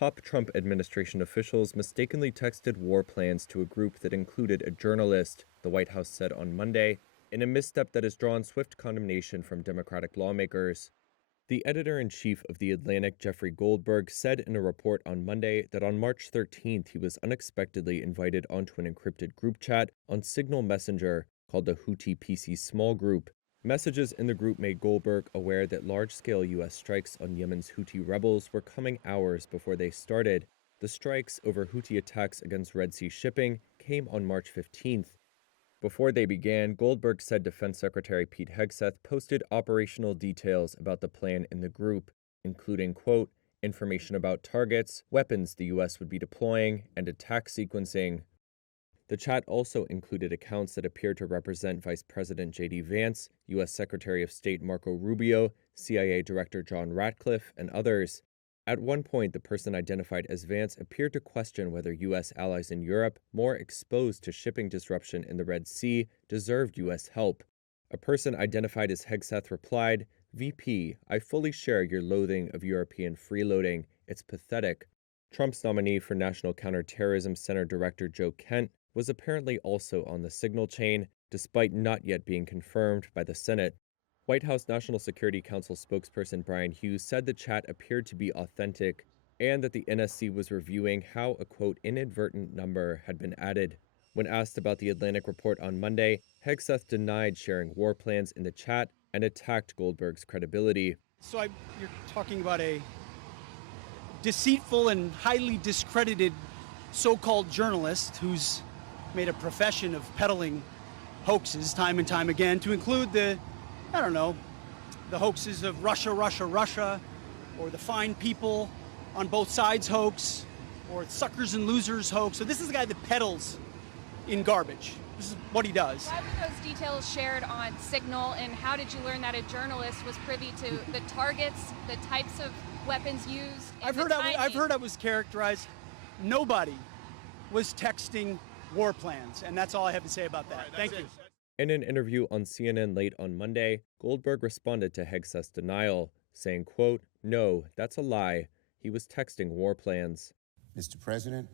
top Trump administration officials mistakenly texted war plans to a group that included a journalist, the White House said on Monday, in a misstep that has drawn swift condemnation from Democratic lawmakers. The editor-in-chief of The Atlantic, Jeffrey Goldberg, said in a report on Monday that on March 13th he was unexpectedly invited onto an encrypted group chat on Signal Messenger called the Houthi PC Small Group. Messages in the group made Goldberg aware that large-scale U.S. strikes on Yemen's Houthi rebels were coming hours before they started. The strikes over Houthi attacks against Red Sea shipping came on March 15th. Before they began, Goldberg said Defense Secretary Pete Hegseth posted operational details about the plan in the group, including, quote, information about targets, weapons the U.S. would be deploying, and attack sequencing. The chat also included accounts that appeared to represent Vice President J.D. Vance, U.S. Secretary of State Marco Rubio, CIA Director John Ratcliffe, and others. At one point, the person identified as Vance appeared to question whether U.S. allies in Europe, more exposed to shipping disruption in the Red Sea, deserved U.S. help. A person identified as Hegseth replied, VP, I fully share your loathing of European freeloading. It's pathetic. Trump's nominee for National Counterterrorism Center Director Joe Kent was apparently also on the signal chain, despite not yet being confirmed by the Senate. White House National Security Council spokesperson Brian Hughes said the chat appeared to be authentic and that the NSC was reviewing how a, quote, inadvertent number had been added. When asked about the Atlantic report on Monday, Hegseth denied sharing war plans in the chat and attacked Goldberg's credibility. So you're talking about a deceitful and highly discredited so-called journalist who's made a profession of peddling hoaxes time and time again, to include the hoaxes of Russia, or the fine people on both sides hoax, or suckers and losers hoax. So this is the guy that peddles in garbage. This is what he does. Why were those details shared on Signal, and how did you learn that a journalist was privy to the targets, the types of weapons used? I've heard I was characterized. Nobody was texting war plans, and that's all I have to say about that. Right, Thank you. In an interview on CNN late on Monday, Goldberg responded to Hegseth's denial, saying, quote, no, that's a lie. He was texting war plans. Mr. President,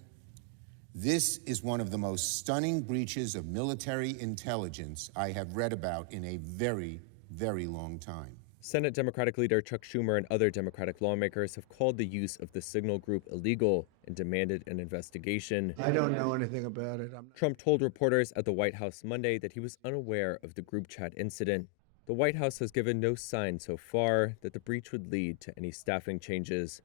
this is one of the most stunning breaches of military intelligence I have read about in a very, very long time. Senate Democratic leader Chuck Schumer and other Democratic lawmakers have called the use of the Signal Group illegal and demanded an investigation. I don't know anything about it. Trump told reporters at the White House Monday that he was unaware of the group chat incident. The White House has given no sign so far that the breach would lead to any staffing changes.